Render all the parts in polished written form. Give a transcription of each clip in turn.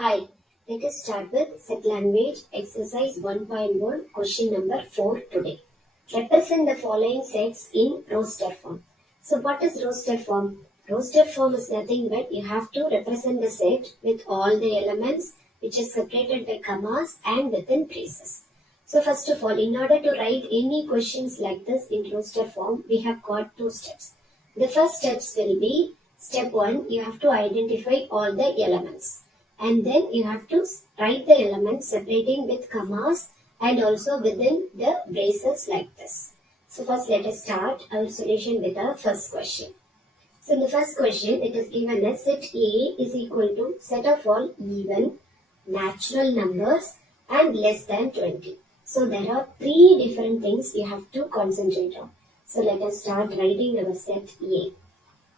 Hi, let us start with SetLanguage Exercise 1.1 question number 4 today. Represent the following sets in roster form. So what is roster form? Roster form is nothing but you have to represent the set with all the elements which is separated by commas and within braces. So first of all, in order to write any questions like this in roster form, we have got two steps. The first steps will be step 1, you have to identify all the elements. And then you have to write the elements separating with commas and also within the braces like this. So first let us start our solution with our first question. So in the first question it is given as set A is equal to set of all even natural numbers and less than 20. So there are three different things you have to concentrate on. So let us start writing our set A.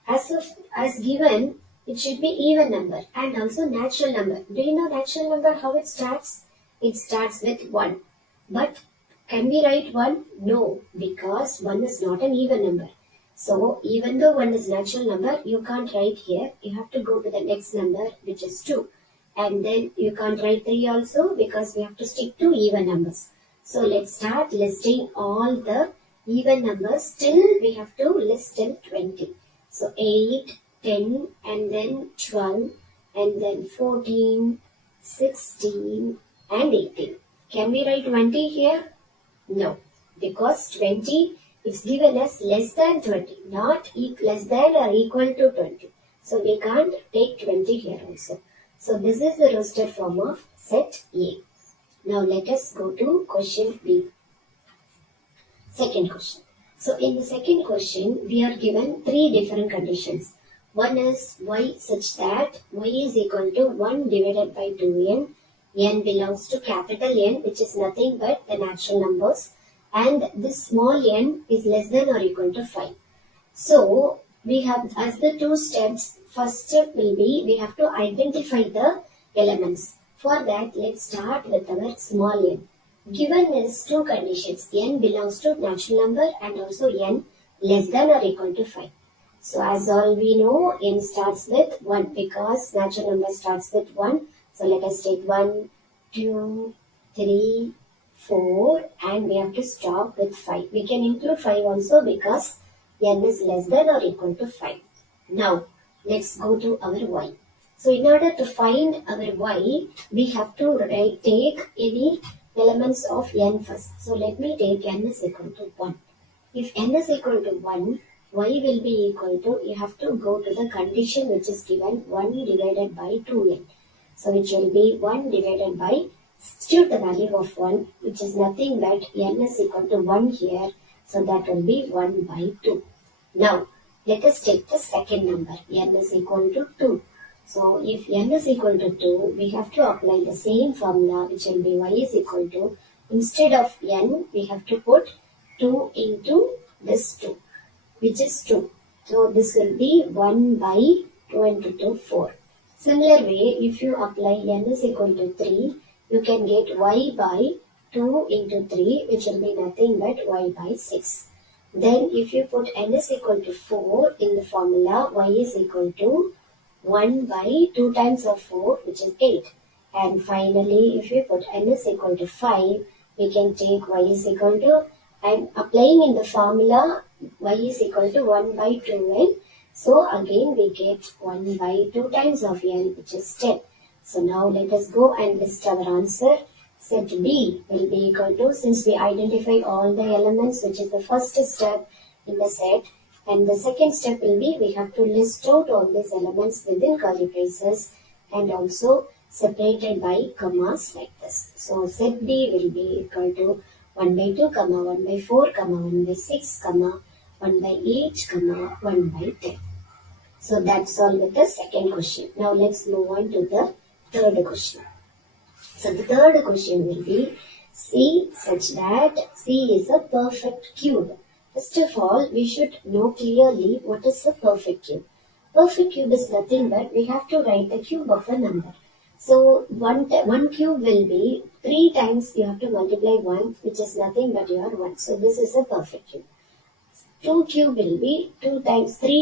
As given, it should be even number and also natural number. Do you know natural number how it starts? It starts with 1. But can we write 1? No, because 1 is not an even number. So even though 1 is natural number, you can't write here. You have to go to the next number, which is 2. And then you can't write 3 also because we have to stick to even numbers. So let's start listing all the even numbers till we have to list till 20. So 8, 10, and then 12, and then 14, 16, and 18. Can we write 20 here? No, because 20 is given as less than 20, not less than or equal to 20. So we can't take 20 here also. So this is the roster form of set A. Now let us go to question B. Second question. So in the second question, we are given three different conditions. One is y such that y is equal to 1 divided by 2n. N belongs to capital N, which is nothing but the natural numbers. And this small n is less than or equal to 5. So we have as the two steps, first step will be we have to identify the elements. For that, let's start with our small n. Given is two conditions, n belongs to natural number and also n less than or equal to 5. So as all we know, n starts with 1 because natural number starts with 1. So let us take 1, 2, 3, 4 and we have to stop with 5. We can include 5 also because n is less than or equal to 5. Now let's go to our y. So in order to find our y, we have to take any elements of n first. So let me take n is equal to 1. If n is equal to 1, y will be equal to, you have to go to the condition which is given 1 divided by 2n. So which will be 1 divided by, substitute the value of 1, which is nothing but n is equal to 1 here. So that will be 1 by 2. Now let us take the second number, n is equal to 2. So if n is equal to 2, we have to apply the same formula which will be y is equal to, instead of n, we have to put 2 into this 2, which is 2. So this will be 1 by 2 into 2, 4. Similar way, if you apply n is equal to 3, you can get y by 2 into 3, which will be nothing but y by 6. Then if you put n is equal to 4 in the formula, y is equal to 1 by 2 times of 4, which is 8. And finally, if we put n is equal to 5, we can take y is equal to, and applying in the formula, y is equal to 1 by 2n. So again, we get 1 by 2 times of n, which is 10. So now let us go and list our answer. Set B will be equal to, since we identify all the elements, which is the first step in the set, and the second step will be we have to list out all these elements within curly braces and also separated by commas like this. So set B will be equal to 1 by 2, 1 by 4, 1 by 6, 1 by 8, 1 by 10. So that's all with the second question. Now let's move on to the third question. So the third question will be C such that C is a perfect cube. First of all, we should know clearly what is a perfect cube. Perfect cube is nothing but we have to write the cube of a number. So one cube will be 3 times you have to multiply 1, which is nothing but your 1. So this is a perfect cube. 2 cube will be 3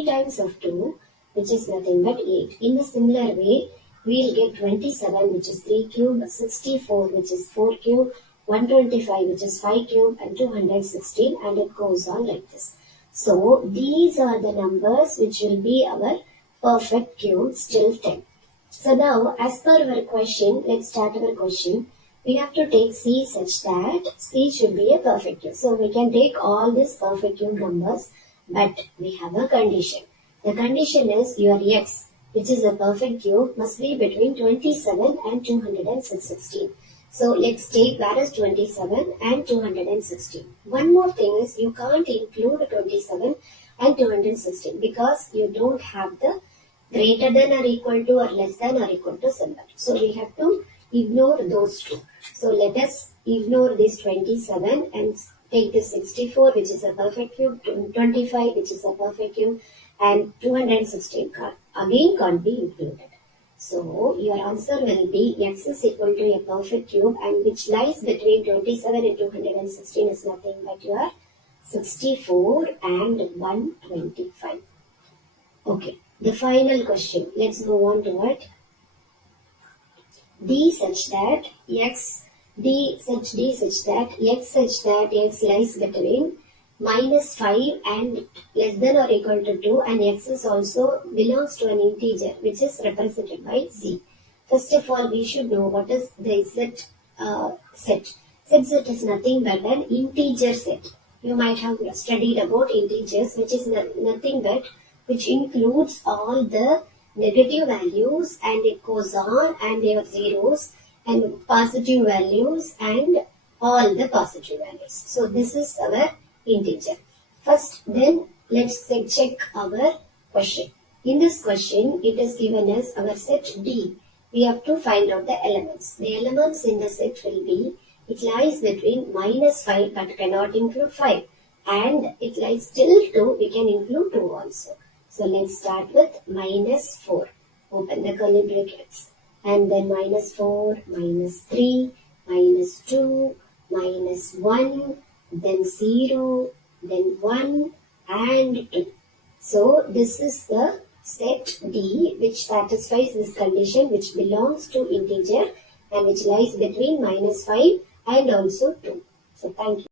times of 2, which is nothing but 8. In a similar way, we'll get 27, which is 3 cube, 64, which is 4 cube, 125, which is 5 cube, and 216, and it goes on like this. So these are the numbers which will be our perfect cubes till 10. So now, as per our question, let's start our question. We have to take C such that C should be a perfect cube. So we can take all these perfect cube numbers, but we have a condition. The condition is your X, which is a perfect cube, must be between 27 and 216. So let's take where is 27 and 216. One more thing is you can't include 27 and 216 because you don't have the greater than or equal to or less than or equal to symbol. So we have to ignore those two. So let us ignore this 27 and take this 64, which is a perfect cube, 25, which is a perfect cube, and 216 again can't be included. So your answer will be X is equal to a perfect cube, and which lies between 27 and 216 is nothing but your 64 and 125. Okay, the final question. Let's move on to it. D such that X such that X lies between minus 5 and less than or equal to 2, and X is also belongs to an integer which is represented by Z. First of all, we should know what is the Z set. Set is nothing but an integer set. You might have studied about integers, which is nothing but which includes all the negative values, and it goes on and there are zeros and positive values and all the positive values. So this is our integer. First, then let's check our question. In this question, it is given as our set D. We have to find out the elements. The elements in the set will be, it lies between minus 5 but cannot include 5, and it lies till 2, we can include 2 also. So let's start with minus 4. Open the curly brackets. And then minus 4, minus 3, minus 2, minus 1, then 0, then 1 and 2. So this is the set D which satisfies this condition, which belongs to integer and which lies between minus 5 and also 2. So thank you.